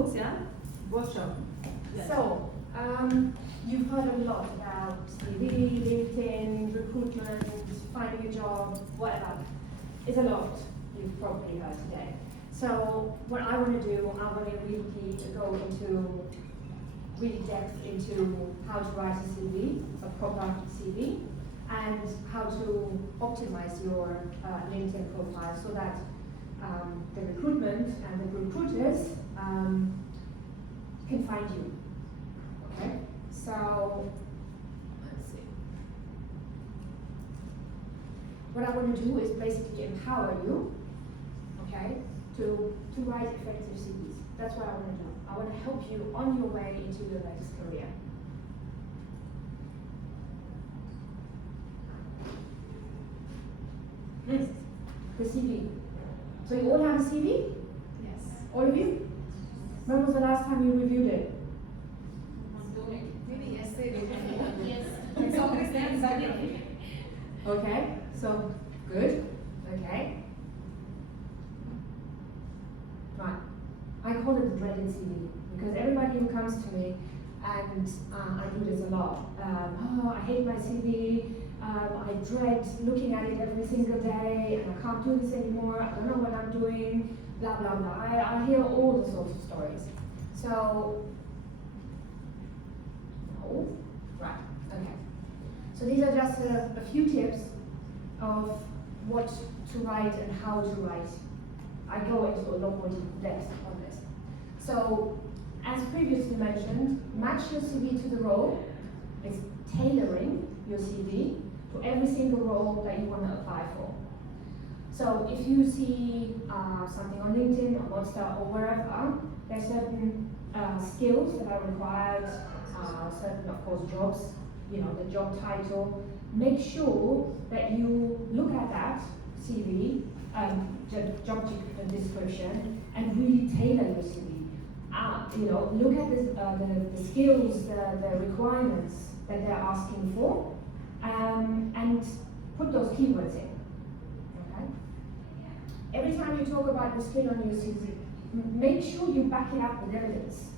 course, yeah. Workshop. Yes. So, you've heard a lot about CV, LinkedIn, recruitment, finding a job, whatever. It's a lot you've probably heard today. So, what I want to do, I want to really go into really depth into how to write a CV, a proper CV, and how to optimize your LinkedIn profile so that the recruitment and the recruiters can find you. Okay? So, let's see. What I want to do is basically empower you, okay, to write effective CVs. That's what I want to do. I want to help you on your way into your next career. Yes. The CV. So you all have a CV? Yes. All of you? When was the last time you reviewed it? Maybe yesterday. Yes. It's always there in background. Okay, so good. Okay. Right. I call it the dreaded CV because everybody who comes to me, and I do this a lot. Oh, I hate my CV. I dread looking at it every single day, and I can't do this anymore. I don't know what I'm doing. Blah blah blah. I hear all the sorts of stories. So, no, right? Okay. So these are just a few tips of what to write and how to write. I go into a lot more depth on this. So, as previously mentioned, match your CV to the role. It's tailoring your CV to every single role that you want to apply for. So, if you see something on LinkedIn or Monster or wherever, there's certain skills that are required, certain, of course, jobs, you know, the job title. Make sure that you look at that CV, job description, and really tailor your CV. You know, look at the skills, the requirements that they're asking for, and put those keywords in. Okay? Every time you talk about the skill on your CV, make sure you back it up with evidence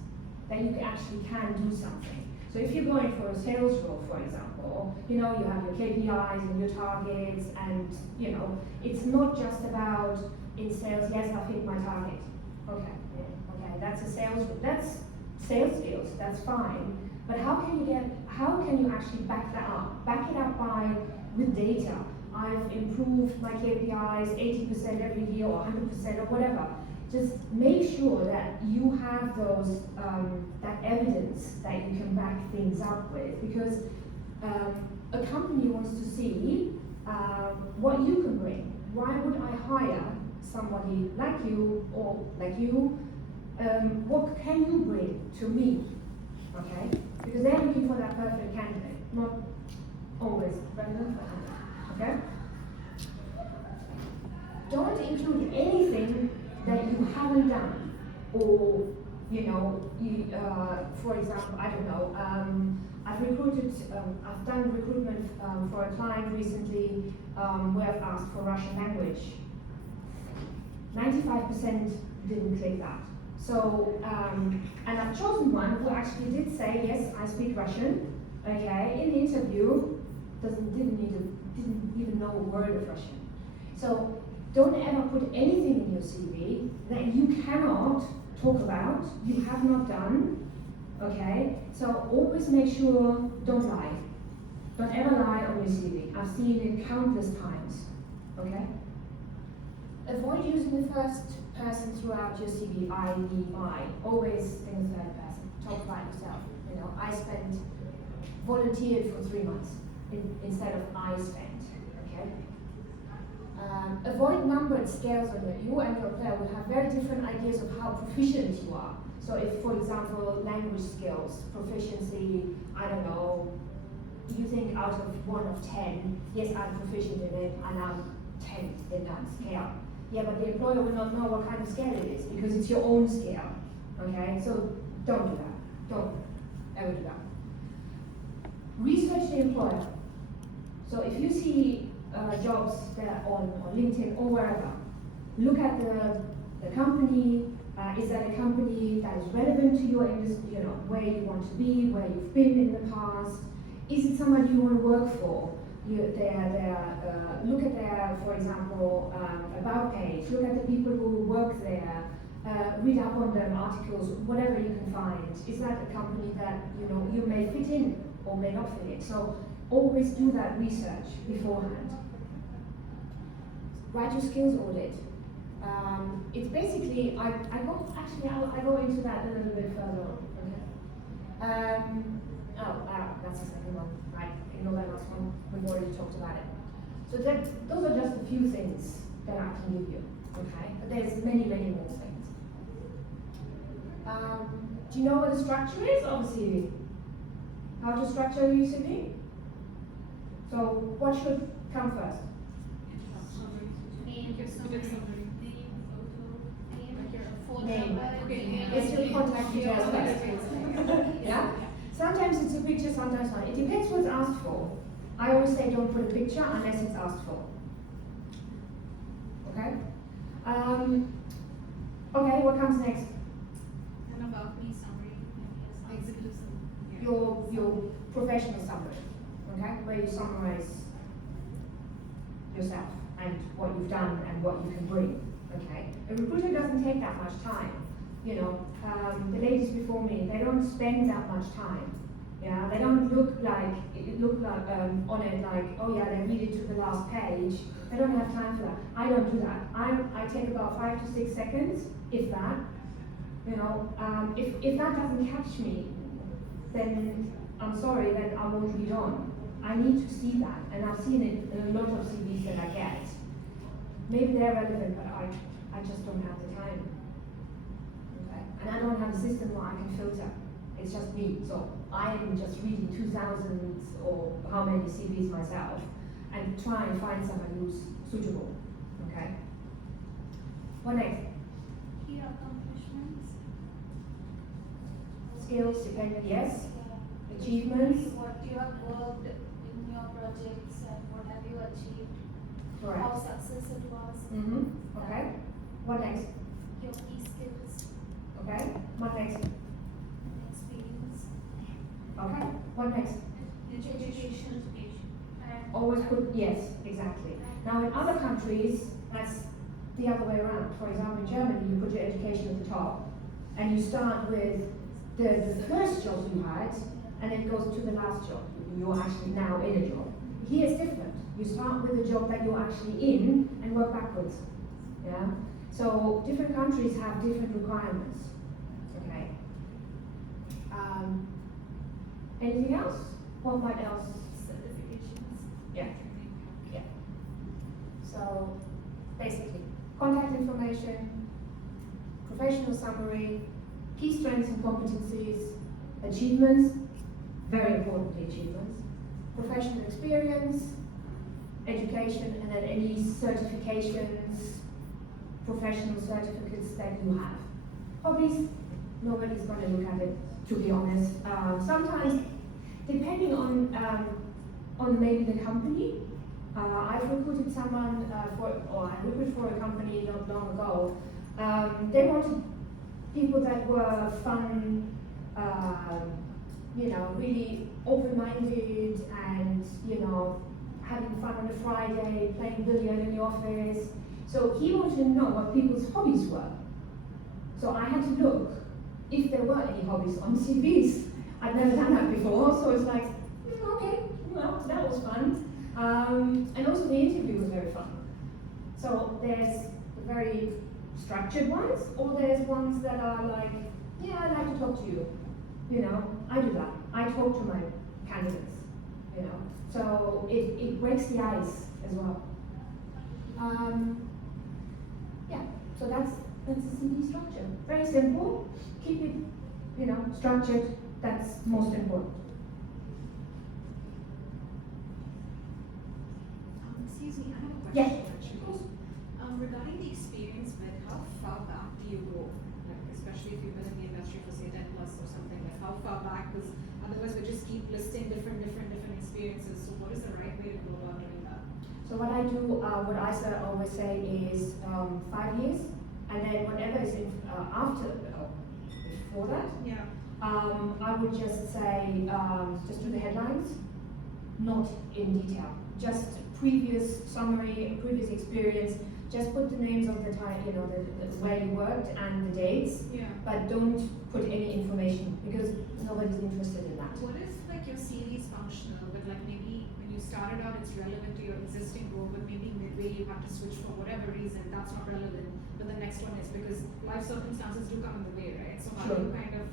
that you actually can do something. So if you're going for a sales role, for example, you know, you have your KPIs and your targets, and you know, it's not just about in sales, yes, I hit my target. Okay, okay, that's sales skills, that's fine. But how can you actually back that up? Back it up with data. I've improved my KPIs 80% every year or 100% or whatever. Just make sure that you have those that evidence that you can back things up with, because a company wants to see what you can bring. Why would I hire somebody like you or like you? What can you bring to me? Okay, because they're looking for that perfect candidate, not always relevant. Okay. Don't include anything that you haven't done, or you know, for example, I don't know. I've done recruitment for a client recently where I've asked for Russian language. 95% didn't click that. So, and I've chosen one who actually did say, yes, I speak Russian. Okay, in the interview, didn't even know a word of Russian. So. Don't ever put anything in your CV that you cannot talk about, you have not done, okay? So always make sure, don't lie. Don't ever lie on your CV. I've seen it countless times, okay? Avoid using the first person throughout your CV, I, me, my. Always in the third person. Talk about yourself. You know, I volunteered for 3 months instead of I spent, okay? Avoid numbered scales on it. You and your player will have very different ideas of how proficient you are. So if, for example, language skills, proficiency, I don't know, you think out of 1 of 10, yes, I'm proficient in it, and I'm 10 in that scale. Yeah, but the employer will not know what kind of scale it is, because it's your own scale, okay? So don't do that. Don't ever do that. Research the employer. So if you see jobs that are on LinkedIn or wherever, look at the company, Is that a company that is relevant to your industry, you know, where you want to be, where you've been in the past? Is it somebody you want to work for? Look at their, for example, about page, look at the people who work there, read up on them, articles, whatever you can find. Is that a company that, you know, you may fit in or may not fit in? So always do that research beforehand. Write your skills audit. It's basically, I go into that a little bit further on. Okay. That's the second one, right? Ignore that last one. We've already talked about it. So those are just a few things that I can give you. Okay, but there's many, many more things. Do you know what the structure is of a CV? How to structure your CV? So what should come first? Name. It's your contact details first. Yeah? Sometimes it's a picture, sometimes not. It depends what's asked for. I always say don't put a picture unless it's asked for. Okay? Okay, what comes next? An about me summary, maybe executive summary. Your professional summary. Okay? Where you summarize yourself and what you've done and what you can bring. Okay? A recruiter doesn't take that much time. You know, the ladies before me, they don't spend that much time. Yeah, they don't look like on it like, oh yeah, they read it to the last page. They don't have time for that. I don't do that. I take about 5 to 6 seconds, if that. You know, if that doesn't catch me, then I'm sorry, then I won't read on. I need to see that, and I've seen it in a lot of CVs that I get. Maybe they're relevant, but I just don't have the time. Okay? And I don't have a system where I can filter. It's just me. So I am just reading 2,000 or how many CVs myself and try and find someone who's suitable. Okay? What next? Key accomplishments. Skills dependent, yes. Yeah. Achievements. What you have worked in your projects and what have you achieved. Correct. How success it was. Okay. What next? Your key skills. Okay. What next? Experience. Okay. What next? Education. And Always put yes, exactly. Now in other countries, that's the other way around. For example, in Germany, you put your education at the top, and you start with the first job you had, and it goes to the last job. You're actually now in a job. Here it's different. You start with the job that you're actually in and work backwards. Yeah. So different countries have different requirements. Okay. Anything else? What might else? certifications. Yeah. Yeah. So basically, contact information, professional summary, key strengths and competencies, achievements, very importantly achievements, professional experience, education, and then any certifications, professional certificates that you have. Hobbies, nobody's going to look at it, to be honest. Sometimes, depending on maybe the company, I've recruited someone I recruited for a company not long ago. They wanted people that were fun, you know, really open-minded and, you know, having fun on a Friday, playing billiard in the office. So he wanted to know what people's hobbies were. So I had to look if there were any hobbies on CVs. I'd never done that before, so it's like, okay, well, that was fun. And also the interview was very fun. So there's the very structured ones, or there's ones that are like, yeah, I'd like to talk to you. You know, I do that. I talk to my candidates, you know. So it breaks the ice as well. Yeah, so that's the CV structure. Very simple. Keep it, you know, structured. That's most important. Excuse me, I have a Yes. question actually. Regarding the experience bit, how far back do you go? Like, especially if you've been in the industry for say 10 plus or something, like how far back? Because otherwise we just keep listing different experiences. So what is the right way to go about doing that? So what I do, what I always say is 5 years and then whatever is before that, Yeah. I would just say, just do the headlines, not in detail. Just previous summary, previous experience. Just put the names of the time, the where you worked and the dates, Yeah. but don't put any information because nobody's interested in that. What if like your CV is functional, but like maybe when you started out it's relevant to your existing role, but maybe midway you have to switch for whatever reason, that's not relevant, but the next one is because life circumstances do come in the way, right? So how do you kind of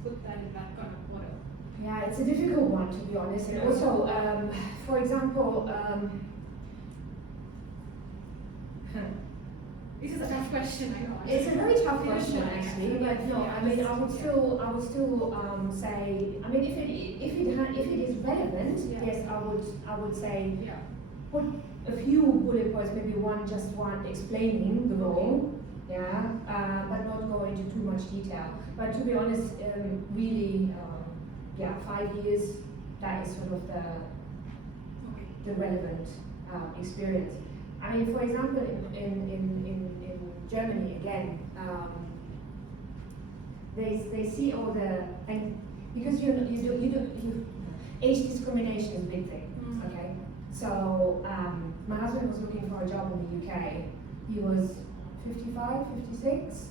put that in that kind of order? Yeah, it's a difficult one to be honest. And also, for example, This is a tough question, I know. it's a very tough question actually, but no, I mean, I would still say, I mean, if it is relevant, yes, I would say Yeah. put a few bullet points, maybe one explaining the role, but not go into too much detail. But to be honest, really, 5 years, that is sort of the relevant experience. I mean, for example, in Germany again, they see all the, and because age discrimination is a big thing. Okay, so my husband was looking for a job in the UK. He was 55, 56,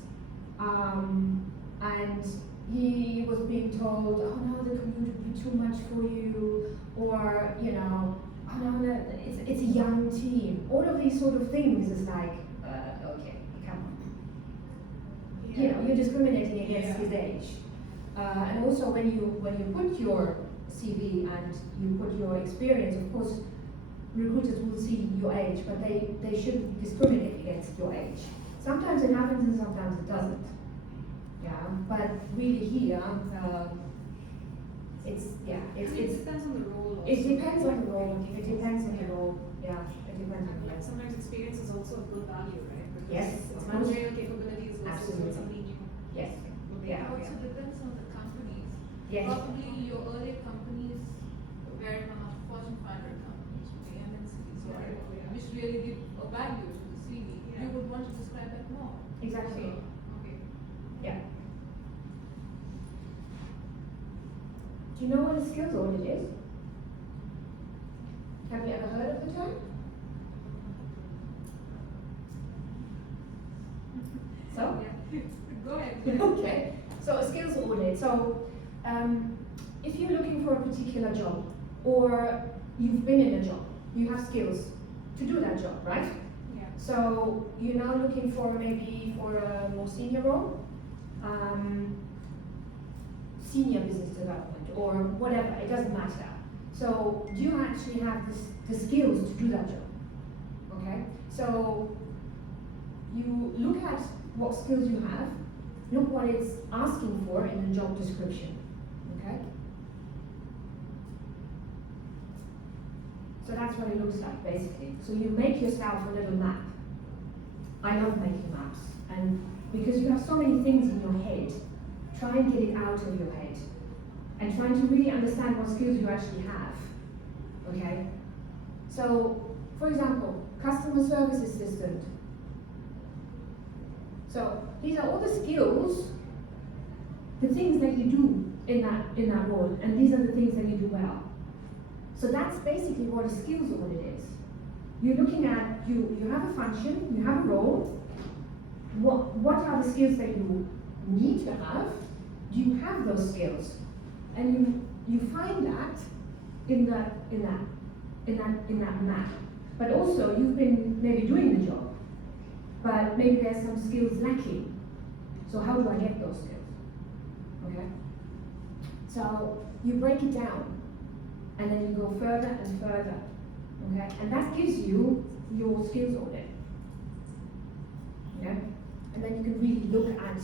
and he was being told, oh no, the commute would be too much for you, or oh no, it's a young team. All of these sort of things is like, okay, come on. You're discriminating against his age. And also when you put your CV and you put your experience, of course, recruiters will see your age, but they shouldn't discriminate against your age. Sometimes it happens and sometimes it doesn't. But really here, it depends on the role also. It depends on the role. It depends on the role. Yeah, it depends on the role. Sometimes experience is also a good value, right? Because Yes, it's of course. managerial capabilities versus Absolutely. something new. Yes. It also depends on the companies. Yes. Probably your earlier companies were one of Fortune 500 companies, the MNCs, or which really give a value to the CV. You would want to describe that more. Exactly. So, okay. Yeah. Do you know what a skills audit is? Have you ever heard of the term? So? Go ahead. Okay. So a skills audit. So if you're looking for a particular job, or you've been in a job, you have skills to do that job, right? Yeah. So you're now looking for maybe for a more senior role, senior business development or whatever, it doesn't matter. So do you actually have the skills to do that job? Okay? So you look at what skills you have, look what it's asking for in the job description. Okay? So that's what it looks like basically. So you make yourself a little map. I love making maps, and because you have so many things in your head, try and get it out of your head and trying to really understand what skills you actually have. Okay? So, for example, customer service assistant. So these are all the skills, the things that you do in that role, and these are the things that you do well. So that's basically what a skills audit is. You're looking at, you have a function, you have a role, what are the skills that you need to have? Do you have those skills? And you find that in that map. But also you've been maybe doing the job, but maybe there's some skills lacking. So how do I get those skills? Okay? So you break it down, and then you go further and further. Okay? And that gives you your skills audit. Okay? And then you can really look at,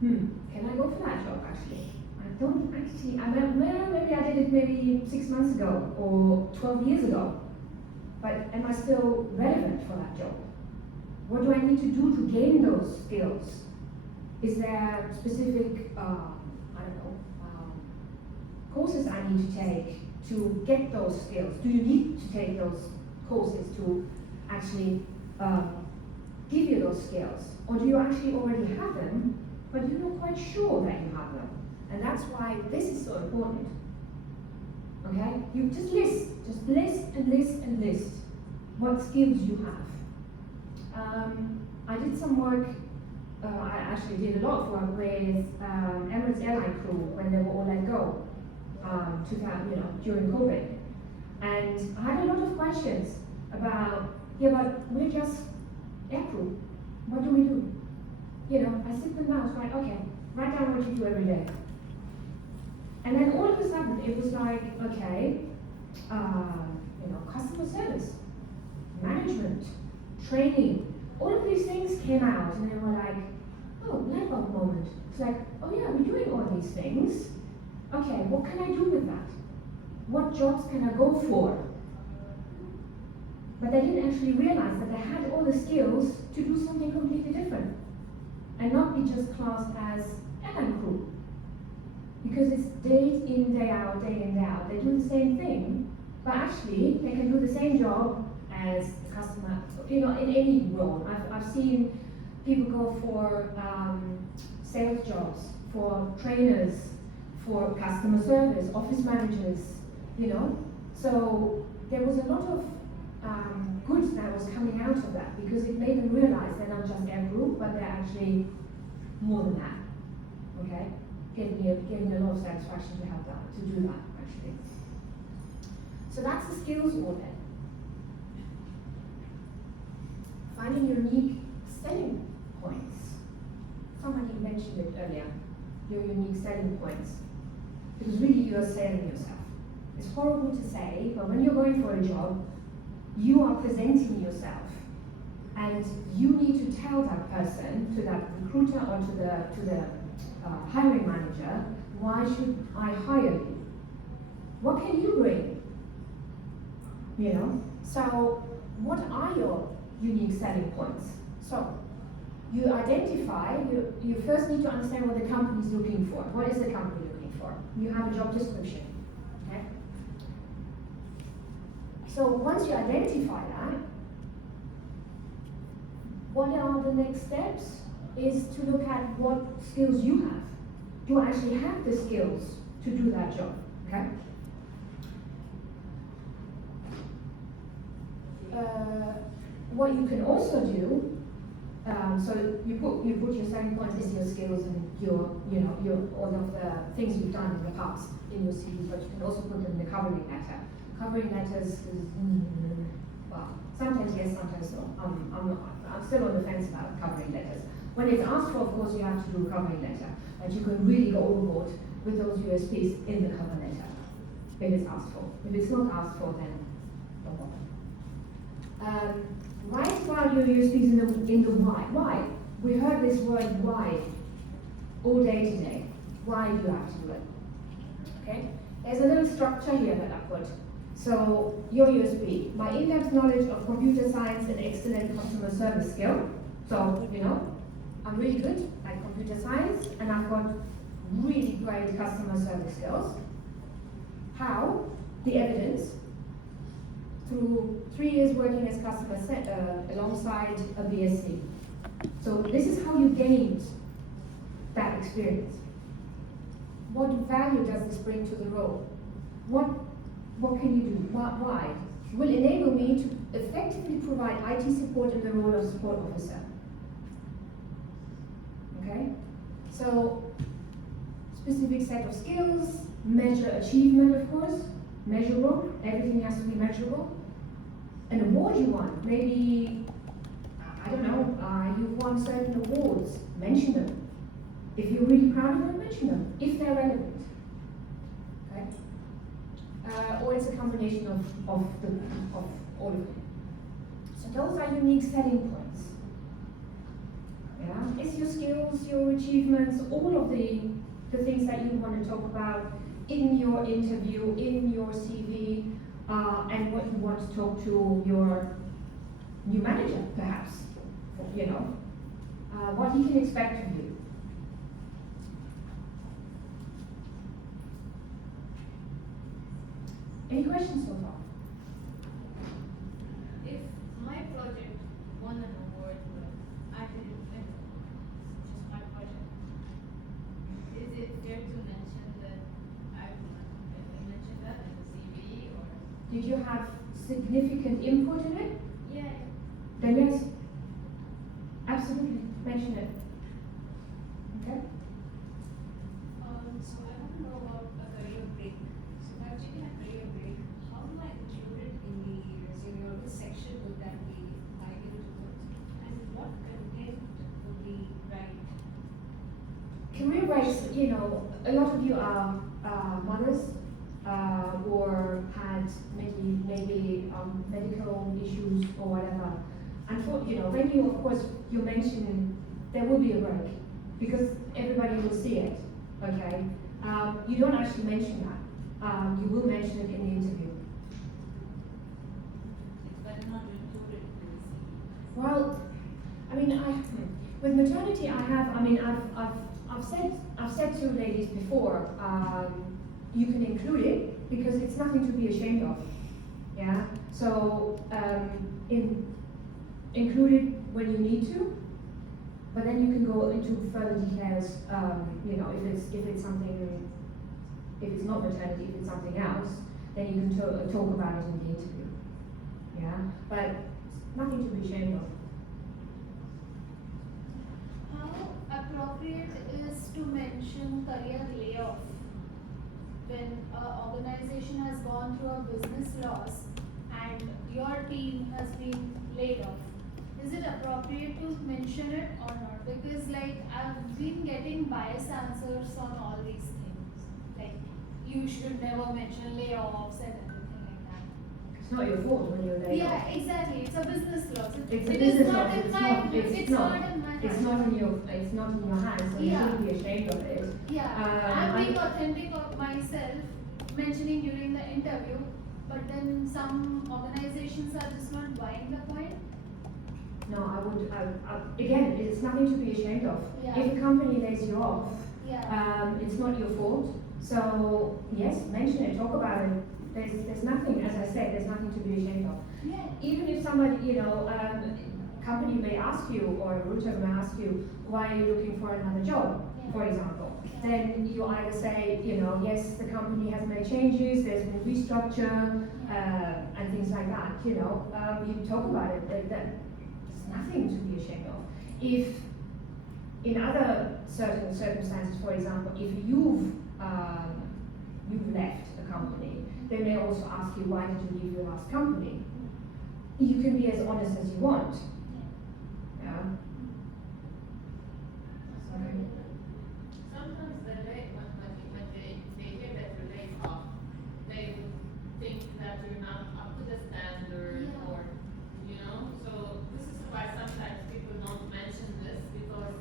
can I go for that job actually? I don't actually, maybe I did it maybe 6 months ago or 12 years ago, but am I still relevant for that job? What do I need to do to gain those skills? Is there specific, courses I need to take to get those skills? Do you need to take those courses to actually give you those skills? Or do you actually already have them, but you're not quite sure that you have them? And that's why this is so important. Okay? You just list and list what skills you have. I did some work, I actually did a lot of work with Emirates airline crew when they were all let go, during COVID. And I had a lot of questions about, yeah, but we're just aircrew. What do we do? You know, I sit them down, it's like, okay, write down what you do every day. And then all of a sudden it was like, okay, customer service, management, training, all of these things came out and they were like, oh, light bulb moment. It's like, oh yeah, we're doing all these things. Okay, what can I do with that? What jobs can I go for? But they didn't actually realize that they had all the skills to do something completely different and not be just classed as airline crew. Because it's day in, day out, day in, day out. They do the same thing, but actually they can do the same job as the customer, in any role. I've seen people go for sales jobs, for trainers, for customer service, office managers, So there was a lot of good that was coming out of that because it made them realize they're not just air group, but they're actually more than that. Okay? Gave me a lot of satisfaction to have that, to do that actually. So that's the skills audit. Finding unique selling points. Somebody mentioned it earlier, your unique selling points. Because really you are selling yourself. It's horrible to say, but when you're going for a job, you are presenting yourself. And you need to tell that person, to that recruiter or to the hiring manager, why should I hire you? What can you bring? So what are your unique selling points? So you identify, you first need to understand what the company is looking for. What is the company looking for? You have a job description. Okay? So once you identify that, what are the next steps? Is to look at what skills you have. Do I actually have the skills to do that job? Okay? What you can also do, so you put your selling points is your skills and your all of the things you've done in the past in your CV, but you can also put them in the covering letter. Covering letters is well, sometimes yes, sometimes no. I'm still on the fence about covering letters. When it's asked for, of course, you have to do a covering letter, but you can really go overboard with those USPs in the cover letter if it's asked for. If it's not asked for, then don't bother. Write about your USPs in the why. Why? We heard this word why all day today. Why do you have to do it? Okay? There's a little structure here that I put. So, your USP, my in-depth knowledge of computer science and excellent customer service skill. So, I'm really good at computer science and I've got really great customer service skills. How? The evidence. Through 3 years working as customer alongside a BSc. So this is how you gained that experience. What value does this bring to the role? What can you do? Why? Will enable me to effectively provide IT support in the role of support officer. Okay? So, specific set of skills, measure achievement, of course, measurable, everything has to be measurable. An award you won, maybe, I don't know, you've won certain awards, mention them. If you're really proud of them, mention them, if they're relevant. Okay? Or it's a combination of all of them. So those are unique selling points. Yeah? It's your skills, your achievements, all of the things that you want to talk about in your interview, in your CV, and what you want to talk to your new manager, perhaps. What he can expect of you. Any questions so far? If my project won an award, Did you have significant input in it? Yeah. Then yes, absolutely, mention it. Okay? So I want to know about a career break. So if I've taken a career break, how do I include it in the resume, or which section would that be liable to put? And what content would be right? Career breaks, you know, a lot of you are mothers or had maybe medical issues or whatever. And for, you know, when you, of course, you mention there will be a break because everybody will see it, okay? You don't actually mention that. You will mention it in the interview. It's better not to include it in the CV. Well, I mean, with maternity, I've said to ladies before, you can include it because it's nothing to be ashamed of. Yeah. So include it when you need to, but then you can go into further details. You know, if it's something, if it's not maternity, if it's something else, then you can talk about it in the interview. Yeah. But nothing to be ashamed of. How appropriate is to mention career layoff when an organization has gone through a business loss and your team has been laid off? Is it appropriate to mention it or not? Because like I've been getting biased answers on all these things. Like you should never mention layoffs and everything like that. It's not your fault when you're there. Yeah, exactly. It's a business loss. It's a It business is not loss. in It's my not. it's not in my It's hands. not in your. It's not in your hands. So you Yeah. shouldn't be ashamed of it. Yeah, I'm being authentic of myself, mentioning during the interview, but then some organizations are just not buying the point. No, I would. Again, it's nothing to be ashamed of. Yeah. If a company lays you off, Yeah. it's not your fault. So yes, mention it. Talk about it. There's nothing. As I said, there's nothing to be ashamed of. Yeah. Even if somebody, you know, company may ask you or a recruiter may ask you, why are you looking for another job, Yeah. for example, Yeah. then you either say, you know, yes, the company has made changes, there's been restructure, and things like that, you know, you talk about it, there's nothing to be ashamed of. If in other certain circumstances, for example, if you've left a company, they may also ask you, why did you leave your last company? You can be as honest as you want. Yeah. Sorry. Sometimes when they hear that you're laid off, they would think that you're not up to the standard Yeah. or, you know, so this is why sometimes people don't mention this because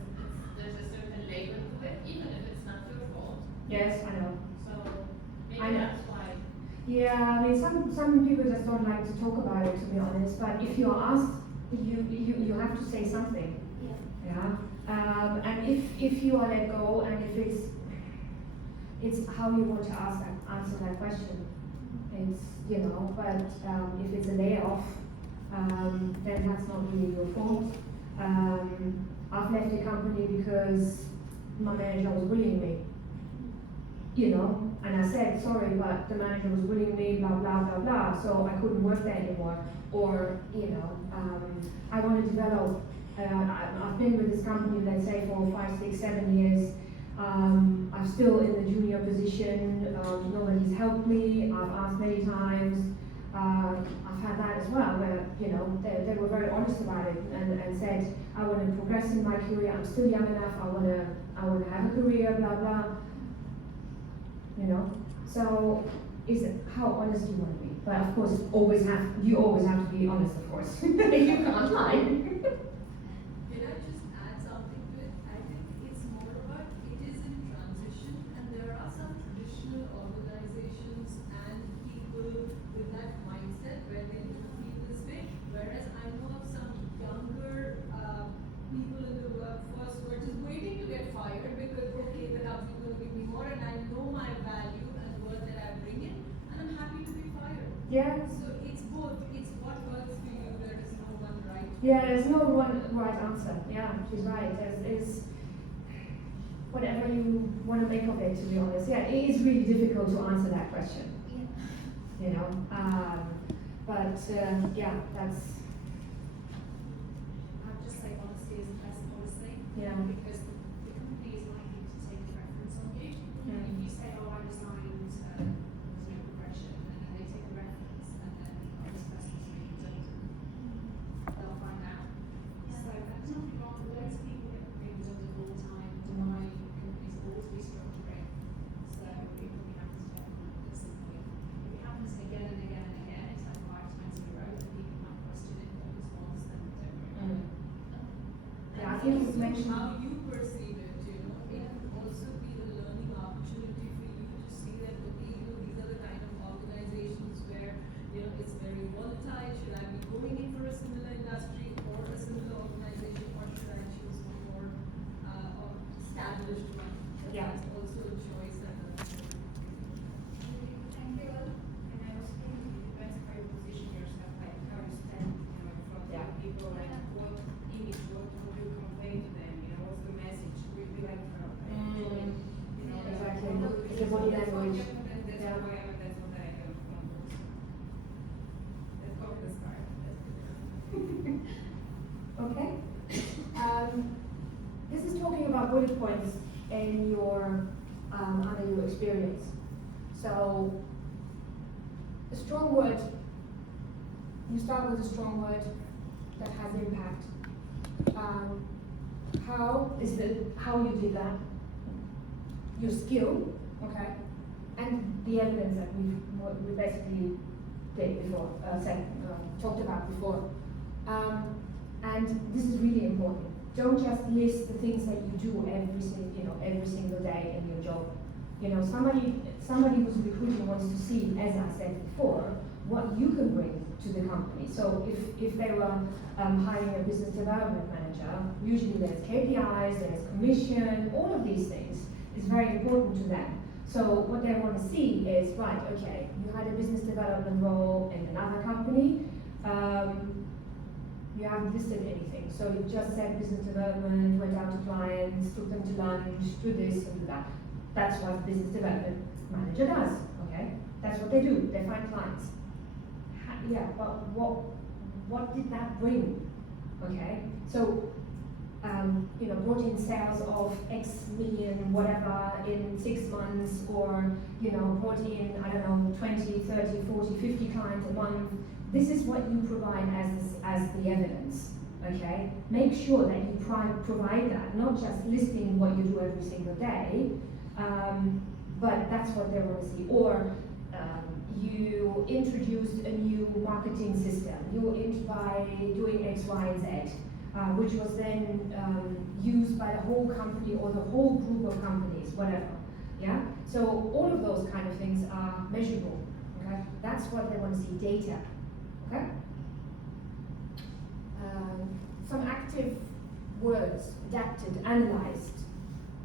there's a certain label to it, even if it's not your fault. Yes, I know. So I maybe know. that's why. Yeah, I mean, some people just don't like to talk about it, to be honest. But if you're asked, you have to say something. Yeah. Yeah. And if you are let go, and if it's how you want to answer that question. It's, you know, but if it's a layoff, then that's not really your fault. I've left the company because my manager was bullying me. You know, and I said, sorry, but the manager was bullying me, blah, blah, blah, blah, so I couldn't work there anymore. Or, you know, I want to develop, I've been with this company, let's say, for 5, 6, 7 years. I'm still in the junior position, nobody's helped me, I've asked many times. I've had that as well, where, you know, they were very honest about it and said, I want to progress in my career, I'm still young enough, I want to have a career, blah, blah. You know, so is it how honest you want to be? But of course, you always have to be honest, of course. You can't lie. Can I just add something to it? I think it's more about it is in transition, and there are some traditional organizations and people with that mindset where they do feel this way. Whereas I know of some younger people in the workforce who are just waiting to get fired because okay, the company will give me more, and I know my value and worth that I bring in, and I'm happy to be fired. Yeah. So it's both. It's what works for you. There is no one right. Yeah, there's no one right answer. Yeah, she's right. There's whatever you want to make of it, to be honest. Yeah, it is really difficult to answer that question. Yeah. you know. Yeah, that's, I'd just say honesty is the best policy. Yeah. Because the company is likely to take a reference on you. If you say, oh, I resigned, there's no progression, and then they take a reference, and then, oh, this person's being redundant, they'll find out. So there's nothing wrong with loads of people get made redundant all the time. Dubai companies are always restructuring. So it would be happy to talk about it at some point. If it happens again and again and again, it's like 5 times in a row, and people might question it more than once, then don't worry about it. yeah, I think it's mentioned. How you perceive it, it can also be a learning opportunity for you to see that, okay, these are the kind of organizations where, it's very volatile. Should I be going in for a similar industry or a similar organization, or should I choose a more or established one? Yeah. That's also a choice and a Thank you all. And I also think it depends how you position yourself, like how you stand, in front Yeah. of people, like what image, what you convey to them, what's the message, will be like, Exactly. It's the body language. That's Yeah. why that's what I have from also. Let's cover the start. Okay. This is talking about bullet points in your under your experience. So a strong word. You start with a strong word that has impact. How is how you did that? Your skill, okay, and the evidence that we basically did before, talked about before. And this is really important. Don't just list the things that you do every single day in your job. Somebody who's recruiting wants to see, as I said before, what you can bring to the company. So if they were hiring a business development manager, usually there's KPIs, there's commission, all of these things is very important to them. So what they want to see is, right, okay, you had a business development role in another company, you haven't listed anything. So you just said business development, went out to clients, took them to lunch, do this and do that. That's what a business development manager does, okay? That's what they do, they find clients. But what did that bring, okay? So, brought in sales of X million, whatever, in 6 months, or, brought in, 20, 30, 40, 50 clients a month. This is what you provide as the evidence, okay? Make sure that you provide that, not just listing what you do every single day, but that's what they want to see. Or you introduced a new marketing system, by doing X, Y, and Z, which was then used by the whole company or the whole group of companies, whatever. Yeah. So all of those kind of things are measurable. Okay. That's what they want to see, data. Okay. Some active words: adapted, analyzed,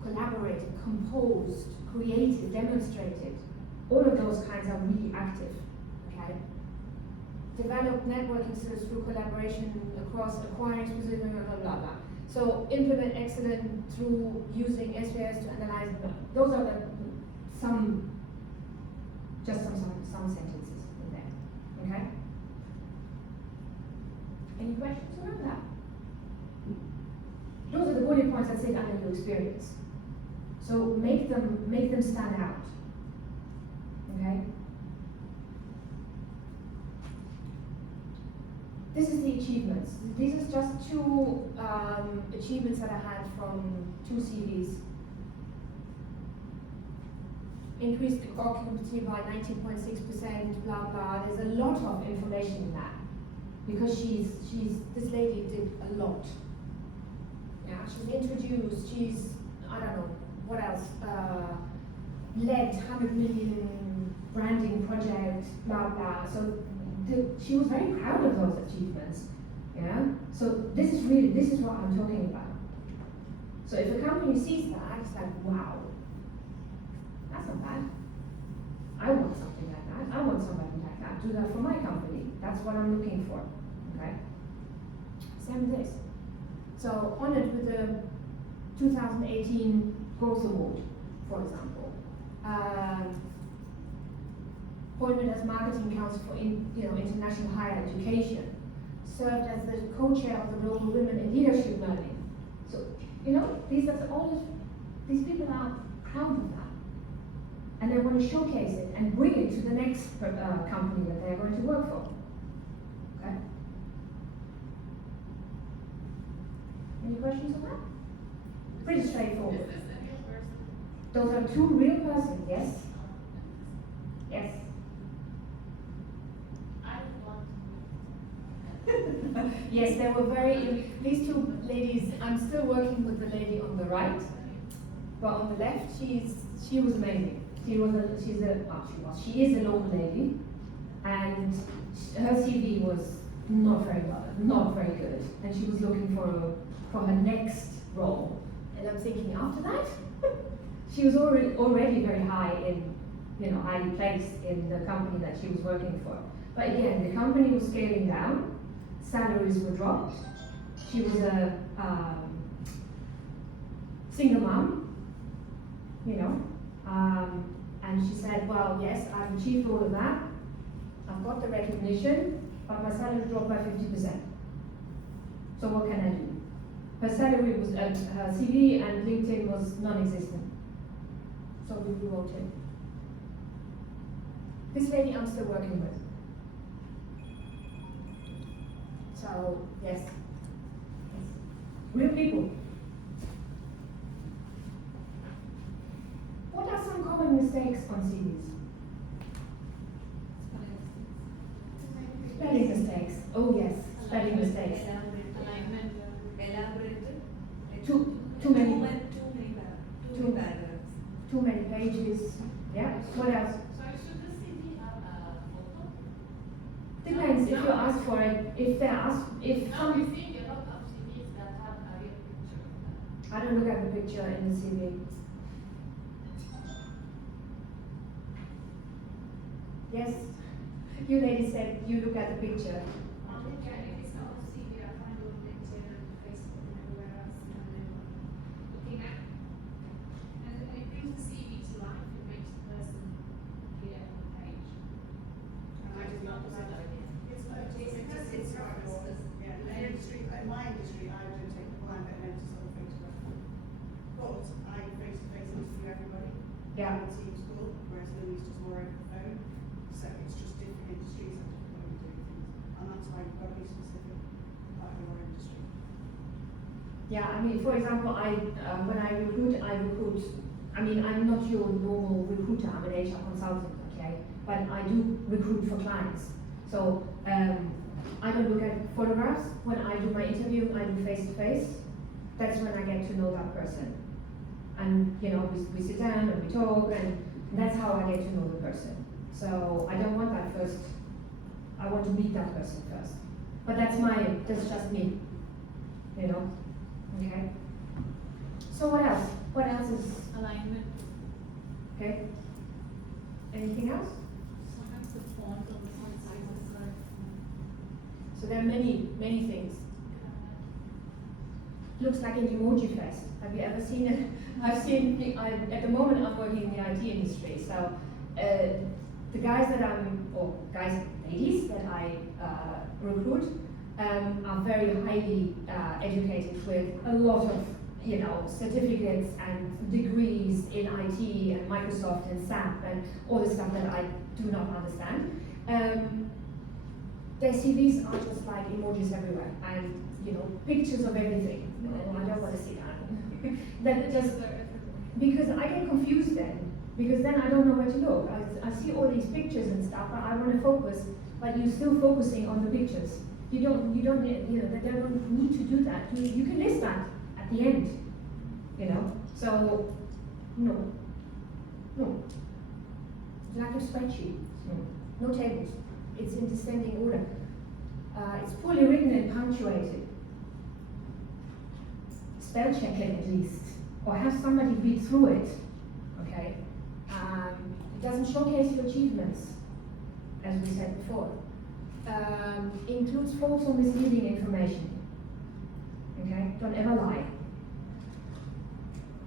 collaborated, composed, created, demonstrated. All of those kinds are really active. Okay. Develop networking skills through collaboration across acquiring specific blah blah blah. So implement excellent through using SVS to analyze. Those are some sentences in there. Okay. Any questions around that? Those are the bullet points that sit under your experience. So make them stand out. Okay. This is the achievements. These are just two achievements that I had from 2 CVs. Increased occupancy by 19.6%, blah blah. There's a lot of information in that because this lady did a lot. Yeah, she's introduced. I don't know what else. Led 100 million branding project, blah blah. So she was very proud of those achievements. Yeah. So this is what I'm talking about. So if a company sees that, it's like, wow, that's not bad. I want something like that. I want somebody like that. Do that for my company. That's what I'm looking for. Okay. Same with this. So honored with the 2018 Growth Award, for example. appointment as marketing council for international higher education, served as the co-chair of the Global Women in Leadership Learning. So, these people are proud of that. And they want to showcase it and bring it to the next company that they're going to work for. Okay? Any questions on that? Pretty straightforward. Is this a real person? Those are two real persons, yes? Yes. I want to. Yes, they were these two ladies, I'm still working with the lady on the right, but on the left, she was amazing. She is a local lady, and her CV was not very good, and she was looking for her next role. And I'm thinking, after that, she was already very highly placed in the company that she was working for. But again, the company was scaling down, salaries were dropped. She was a single mom, and she said, well, yes, I've achieved all of that. I've got the recognition, but my salary dropped by 50%. So what can I do? Her salary was, her CV and LinkedIn was non-existent. So we wrote it. This lady I'm still working with. So, yes. Real people. What are some common mistakes on CVs? Spelling mistakes. Oh yes, spelling mistakes. Alignment, elaborated. Too many. Paragraphs. Too many pages. Yeah. What else? So should the CV have a photo? Depends if you ask for it. If they ask, if Now some, we see a lot of CVs that have a real picture. I don't look at the picture in the CV. Yes. You ladies said you look at the picture. It's not a CV, I find on LinkedIn and Facebook and everywhere else, and then looking at. And it brings the CV to life, it makes the person appear on the page. And I just love that idea. It's like, it's right, yeah, in industry, in my industry, I don't take the blind and then just sort of photograph. But I face-to-face interview everybody. Yeah. On Teams call, whereas Louise does more over the phone. So it's just different industries and different way of doing things. And that's why you've got to be specific about your industry. Yeah, I mean, for example, when I recruit, I mean, I'm not your normal recruiter, I'm an HR consultant, okay? But I do recruit for clients. So, I don't look at photographs. When I do my interview, I do face-to-face. That's when I get to know that person. And, we sit down and we talk, and that's how I get to know the person. So I don't want that first. I want to meet that person first. But that's just me. Okay? So what else? What else is, Alignment. okay? Anything else? Sometimes the font or the font size is correct. So there are many things. Looks like an emoji fest. Have you ever seen it? At the moment I'm working in the IT industry, so the ladies that I recruit are very highly educated with a lot of certificates and degrees in IT and Microsoft and SAP and all the stuff that I do not understand. Their CVs are just like emojis everywhere and pictures of everything. I don't want to see that. That just because I get confused then. Because then I don't know where to look. I see all these pictures and stuff, but I want to focus, but you're still focusing on the pictures. They don't need to do that. You can list that at the end, So, no. Like a spreadsheet. No tables. It's in descending order. It's poorly written and punctuated. Spell check it at least, or have somebody read through it. Okay. It doesn't showcase your achievements, as we said before. Includes false or misleading information. Okay, don't ever lie.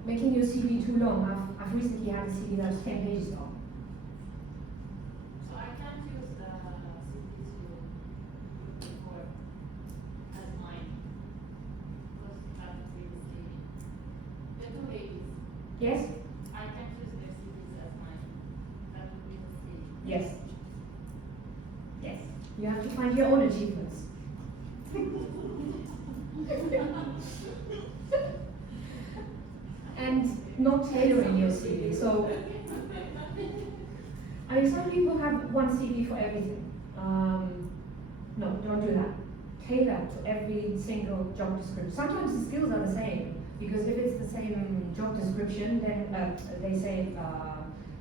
Making your CV too long. I've recently had a CV that was 10 pages long. So I Yes? I can choose their CVs as mine. That would be the CV. Yes. Yes. You have to find your own achievements. And not tailoring your CV. So, I mean, some people have one CV for everything. No, don't do that. Tailor to every single job description. Sometimes the skills are the same, because if it's the same job description, then they say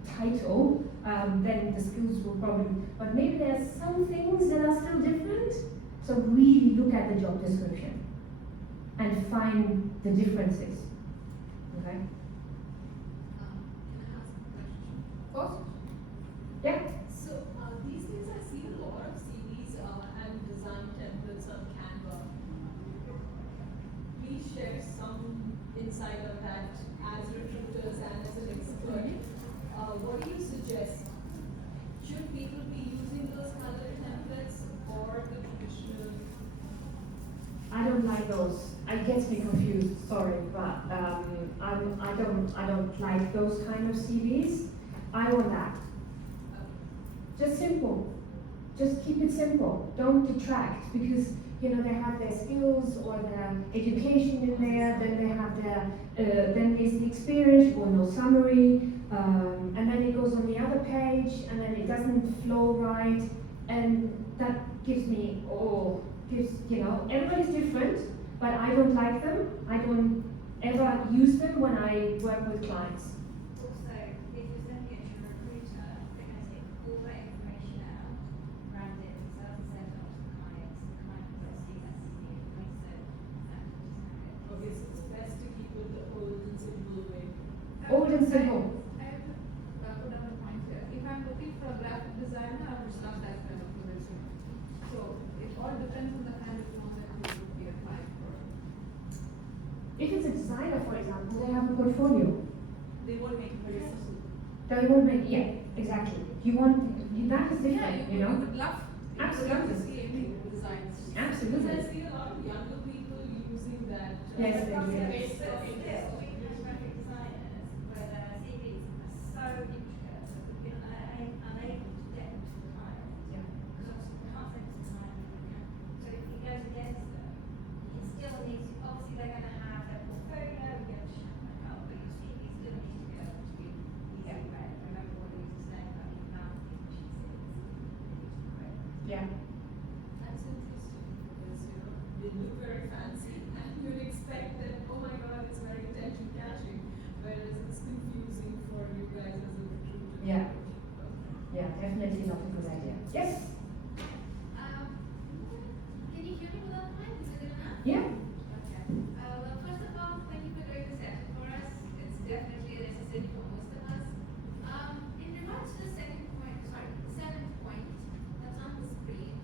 title, then the skills will probably, but maybe there are some things that are still different. So really look at the job description and find the differences. Okay? Can I ask a question? Of course. Yeah. So, these days I see a lot of CVs and design templates on Canva. Please share some insight on that as recruiters and as an expert. What do you suggest? Should people be using those colored templates or the traditional? I don't like those. It gets me confused. Sorry, but I don't like those kind of CVs. I want that. Just simple. Just keep it simple. Don't detract, because they have their skills or their education in there. Then they have then there's the experience or no summary, and then it goes on the other page, and then it doesn't flow right, and that gives me everybody's different, but I don't like them. I don't ever use them when I work with clients. Also, if you're sending it to a recruiter, they're going to take all that information out, brand it, themselves, and send it off to the client. The client will see that CV anyway, so that's just Okay, so it's best to keep it the old and simple way. Old and simple. I have to put down a point here. If I'm looking for a graphic designer, I would start that kind of a resume. So it all depends on the kind of role that you would be applying for. If it's a designer, for example, they have a portfolio. They won't make it very simple. They won't make, yeah, exactly. That is different, Yeah, you you know? would love Absolutely. to see any designs. Absolutely. Because I see a lot of younger people using that. Yes, they do. But still, we have graphic designers where their CVs are so intricate that we've been unable to get them to the client. Yeah. Because obviously we can't send it to the client. So if it goes against them, it still needs, obviously they're going to have their portfolio, we're going to show them how, but your CV still needs to be able to be easily read. Remember what we were saying about the amount of information Yeah. That's interesting because they look very fancy and you'd expect that, oh my god, it's very attention catching, whereas it's confusing for you guys as a recruiter. Yeah. Yeah, definitely not a good idea. Yes? Can you hear me without the mic? Is it good enough? Yeah. Okay. Well, first of all, thank you for doing the session for us. It's definitely necessary for most of us. In regards to the seventh point that's on the screen,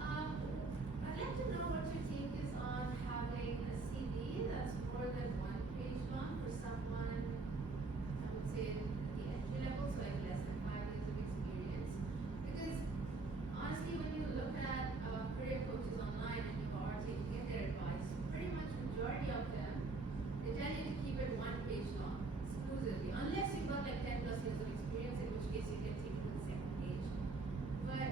I'd like to know what your take is on having a CV that's more than 1 page long for someone, I would say, at the entry level, so like less than 5 years of experience. Because honestly, when you look at career coaches online and you are taking in their advice, pretty much majority of them, they tell you to keep it 1 page long, exclusively, unless you've got like 10 plus years of experience, in which case you can take it to the second page. But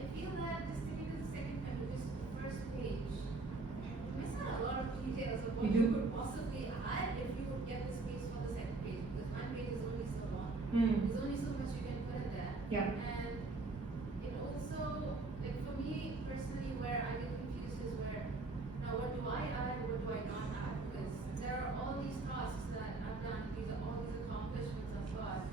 I feel that just sticking to the second page, which is the first page, you miss out a lot of details of what You you do. could possibly add if you would get the space for the second page, because 1 page is only so long. Mm. There's only so much you can put in there. Yeah. And it also, like for me personally, where I get confused is where, now what do I add, what do I not add? Because there are all these tasks that I've done, these are all these accomplishments I've got.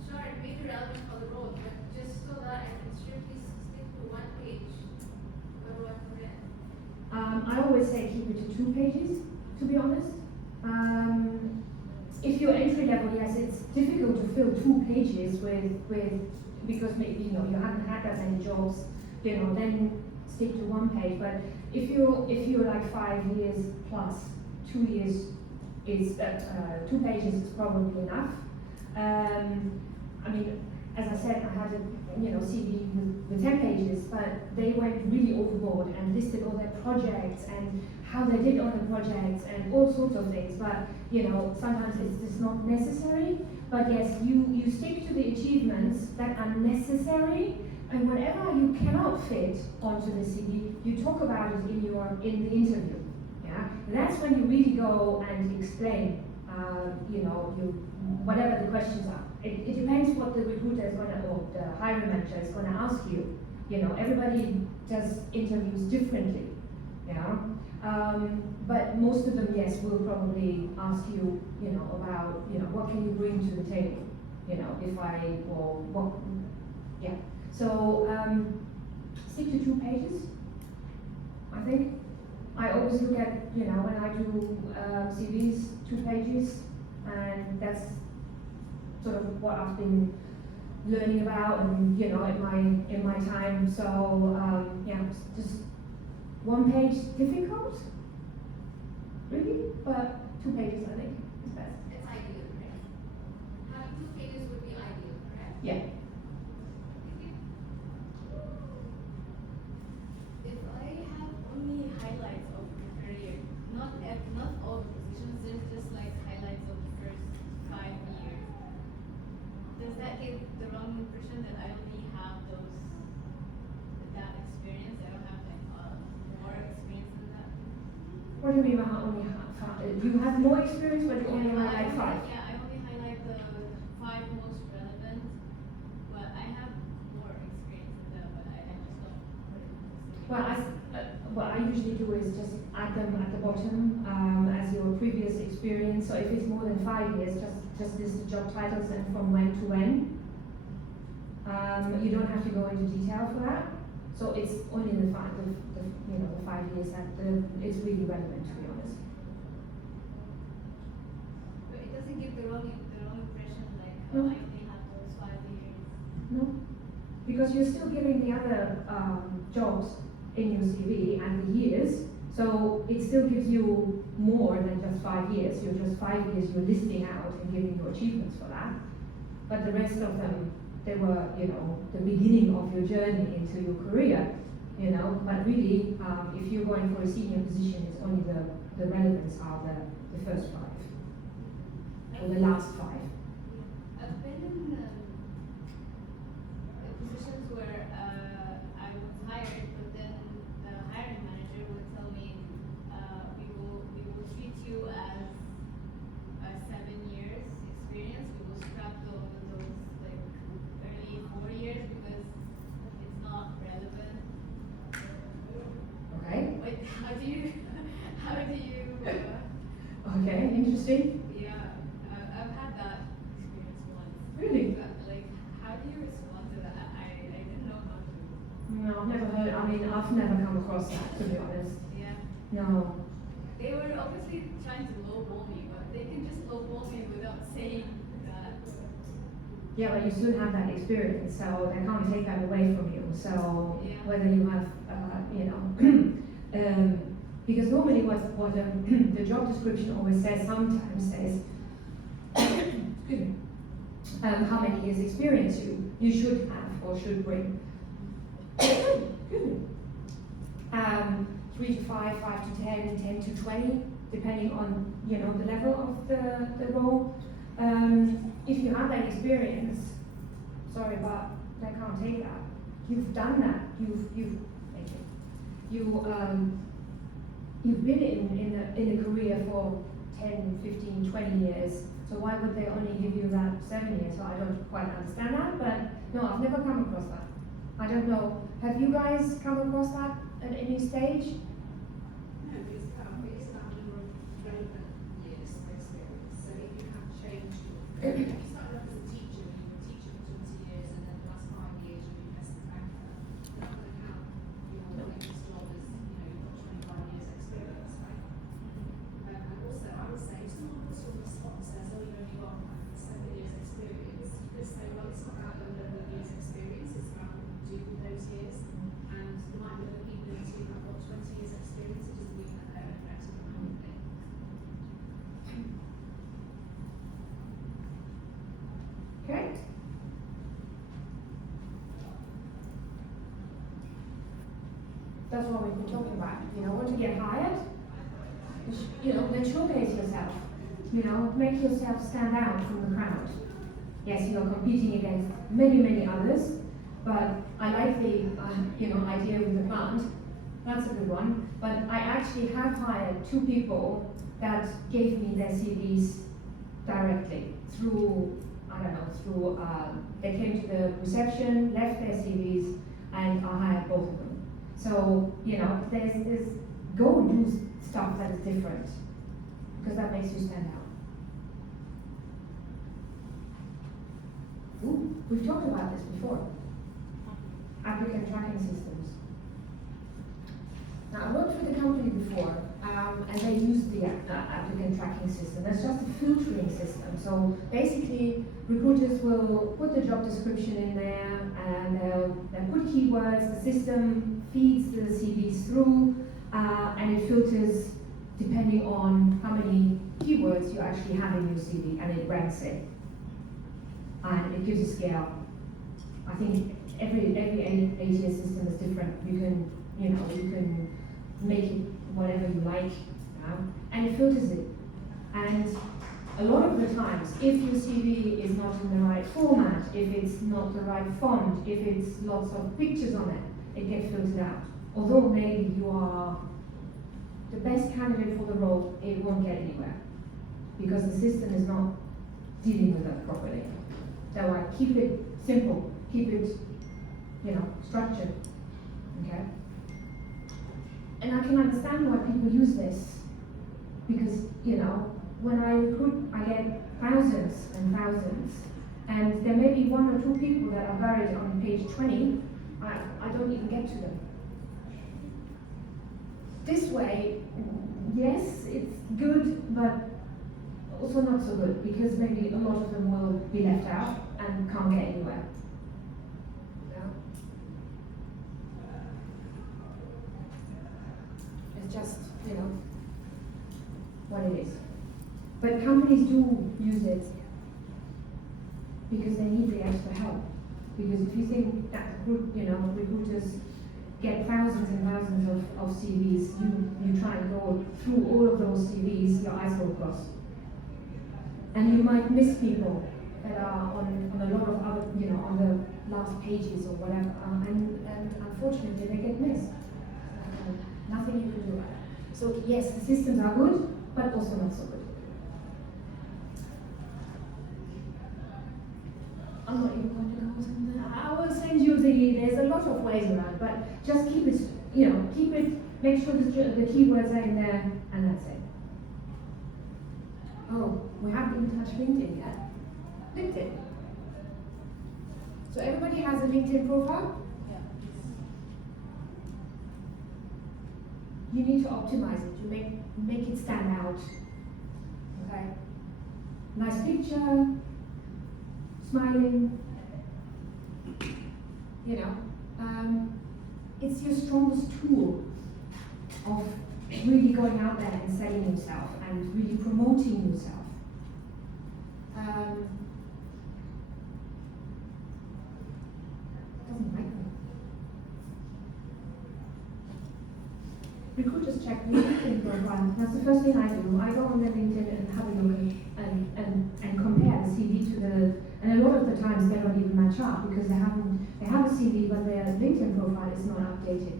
Sure, it may be relevant for the role, but just so that I can strictly stick to 1 page, what do I put in? I always say keep it to 2 pages, to be honest. If you're entry level, yes, it's difficult to fill 2 pages with because maybe you haven't had that many jobs, then stick to 1 page. But if you're like 5 years plus, 2 years is 2 pages is probably enough. I mean, as I said, I had a CV with 10 pages, but they went really overboard and listed all their projects and how they did on the projects and all sorts of things. But you know, sometimes it's just not necessary. But yes, you stick to the achievements that are necessary, and whatever you cannot fit onto the CV, you talk about it in the interview. Yeah, that's when you really go and explain, you know, whatever the questions are. It depends what the recruiter is gonna, or the hiring manager is gonna ask you. You know, everybody does interviews differently. Yeah. But most of them, yes, will probably ask you, you know, about, you know, what can you bring to the table, you know, or what, yeah. So, stick to 2 pages, I think. I always look at, you know, when I do CVs, 2 pages, and that's sort of what I've been learning about, and, you know, in my time. So, yeah, just 1 page difficult, really, but 2 pages I think is best. It's ideal, right? Having 2 pages would be ideal, correct? Yeah. If I have only highlights of your career, not all the positions, just like highlights of the first 5 years, does that give the wrong impression that I only have that experience? I don't have like more experience than that. What do you mean by only half? You have more experience, but you only Well, highlight 5. Yeah, I only highlight the 5 most relevant, but I have more experience than that, but I just don't put it in the CV. Well, what I usually do is just add them at the bottom as your previous experience. So if it's more than 5 years, just list the job titles and from when to when. You don't have to go into detail for that. So it's only the 5 years that it's really relevant, to be honest. But it doesn't give the wrong impression, like, No. I only have those 5 years. No, because you're still giving the other jobs in your CV and the years, so it still gives you more than just 5 years. You're just 5 years you're listing out and giving your achievements for that. But the rest of them, they were, you know, the beginning of your journey into your career, you know. But really, if you're going for a senior position, it's only the relevance are the first 5 or the last 5. I've been in positions where I was hired, but then the hiring manager would tell me, we will treat you as 7 years experience. We will scrap those like early 4 years because it's not relevant. Okay. Like, how do you Okay, interesting. yeah, I've had that experience once. Really? Like, how do you respond to that? I didn't know how to. No, I've never heard. I mean, I've never come across that, to be honest. Yeah. No. They were obviously trying to lowball me, but they can just lowball me without saying that. Yeah, but you still have that experience, so they can't take that away from you. So Yeah. whether you have, you know, because normally what the job description always says, sometimes says, excuse me, how many years experience you should have or should bring. Excuse me. 3 to 5, 5 to 10, 10 to 20, depending on, you know, the level of the role. If you have that experience, sorry, but they can't take that. You've done that. You've been in a career for 10, 15, 20 years. So why would they only give you that 7 years? So I don't quite understand that, but no, I've never come across that. I don't know. Have you guys come across that at any stage? No, it's about the number of relevant years of experience. So if you have changed your if you started off as a teacher, and you were a teacher for 20 years, and then the last 5 years you're an investment banker, they're not going to count your latest job as, you know, you've got 25 years experience, right? And also, I would say, if someone puts you on the spot and says, oh, you've only got 7 years experience, you could say, well, it's not about the number of years experience, it's about what you do with those years. And there might be other people who have got 20 years experience, it doesn't mean that they're effective at anything. Okay. That's what we've been talking about. You know, want to get hired? You know, then showcase yourself. you know, make yourself stand out from the crowd. Yes, you are competing against many, many others, but I like the, idea with the plant. That's a good one. But I actually have hired 2 people that gave me their CVs directly through, they came to the reception, left their CVs, and I hired both of them. So, there's go and do stuff that is different, because that makes you stand out. Ooh, we've talked about this before. Applicant tracking systems. Now, I worked with a company before, and they used the applicant tracking system. That's just a filtering system. So basically, recruiters will put the job description in there, and they'll put keywords. The system feeds the CVs through, and it filters depending on how many keywords you actually have in your CV, and it ranks it. And it gives a scale. I think every ATS system is different. You can make it whatever you like, and it filters it. And a lot of the times, if your CV is not in the right format, if it's not the right font, if it's lots of pictures on it, it gets filtered out. Although maybe you are the best candidate for the role, it won't get anywhere because the system is not dealing with that properly. So I keep it simple, keep it, structured, okay? And I can understand why people use this, because, when I recruit, I get thousands and thousands, and there may be 1 or 2 people that are buried on page 20, I don't even get to them. This way, yes, it's good, but also not so good, because maybe a lot of them will be left out and can't get anywhere. It's just, what it is. But companies do use it because they need the extra help. Because if you think that recruiters get thousands and thousands of CVs, you try and go through all of those CVs, your eyes will cross. And you might miss people that are on a lot of other, on the last pages or whatever, and unfortunately they get missed. Nothing you can do about it. So yes, the systems are good, but also not so good. I'm not even going to go into that. I will send you there's a lot of ways around, but just keep it, make sure the keywords are in there, and that's it. Oh, we haven't even touched LinkedIn yet. LinkedIn. So everybody has a LinkedIn profile? Yeah. You need to optimize it. You make it stand out. Okay. Nice picture, smiling. It's your strongest tool of really going out there and selling yourself and really promoting yourself. Doesn't like them. Recruiters check the LinkedIn profile. That's the first thing I do. I go on their LinkedIn and have a look and compare the CV to the. And a lot of the times they don't even match up because they have a CV but their LinkedIn profile is not updated.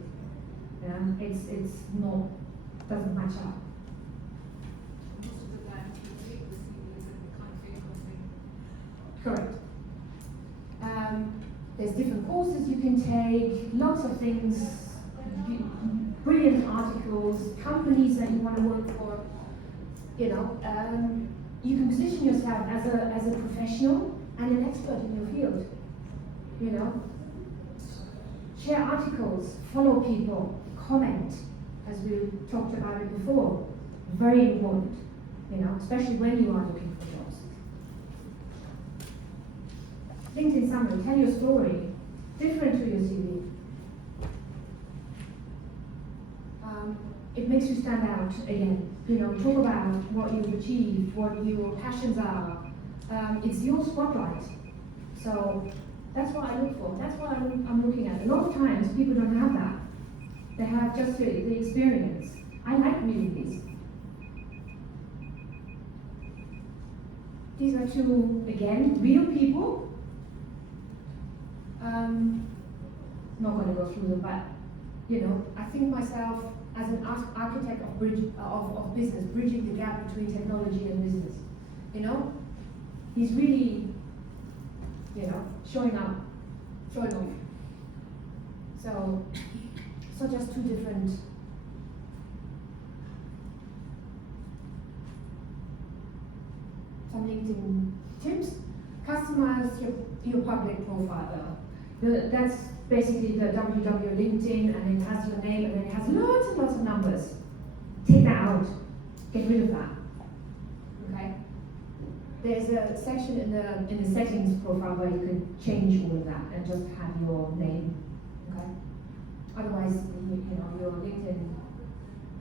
It's not, doesn't match up. Most of the time, you take the CVs and you can't take something. Correct. There's different courses you can take, lots of things, brilliant articles, companies that you want to work for. You can position yourself as a professional and an expert in your field. Share articles, follow people, comment, as we talked about it before. Very important, especially when you are looking for jobs. LinkedIn summary, tell your story, different to your CV. It makes you stand out again. Talk about what you've achieved, what your passions are. It's your spotlight. So that's what I look for. That's what I'm looking at. A lot of times people don't have that. They have just the experience. I like reading these. these are two, again, real people. Not going to go through them, but you know, I think myself as an architect of business, bridging the gap between technology and business. You know, he's really, you know, showing up, showing off. So just two different. Some LinkedIn tips. Customize your public profile. That's basically the www LinkedIn, and it has your name, and then it has lots and lots of numbers. Take that out. Get rid of that. Okay. There's a section in the settings profile where you can change all of that and just have your name. Okay. Otherwise, you know, your LinkedIn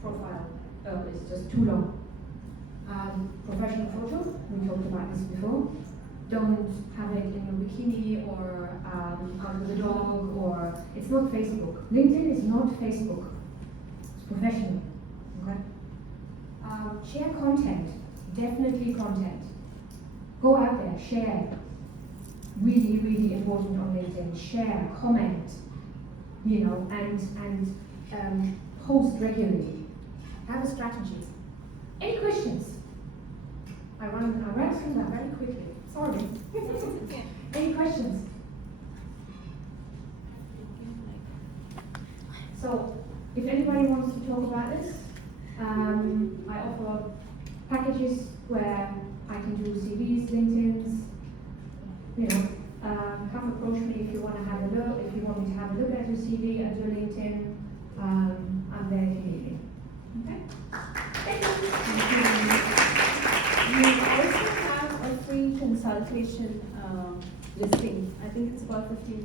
profile is just too long. Professional photo, we talked about this before. Don't have it in your bikini or out with a dog, or it's not Facebook. LinkedIn is not Facebook. It's professional. Okay. Share content. Definitely content. Go out there, share. Really, really important on LinkedIn. Share, comment. You know, and post regularly. Have a strategy. Any questions? I ran through that very quickly. Sorry. Any questions? So, if anybody wants to talk about this, I offer packages where I can do CVs, LinkedIn's. You know, come approach me if you want to have a look. If you want me to have a look at your CV and your LinkedIn, I'm there if you need me. Okay. Thank you. You also have a free consultation listing. I think it's about 15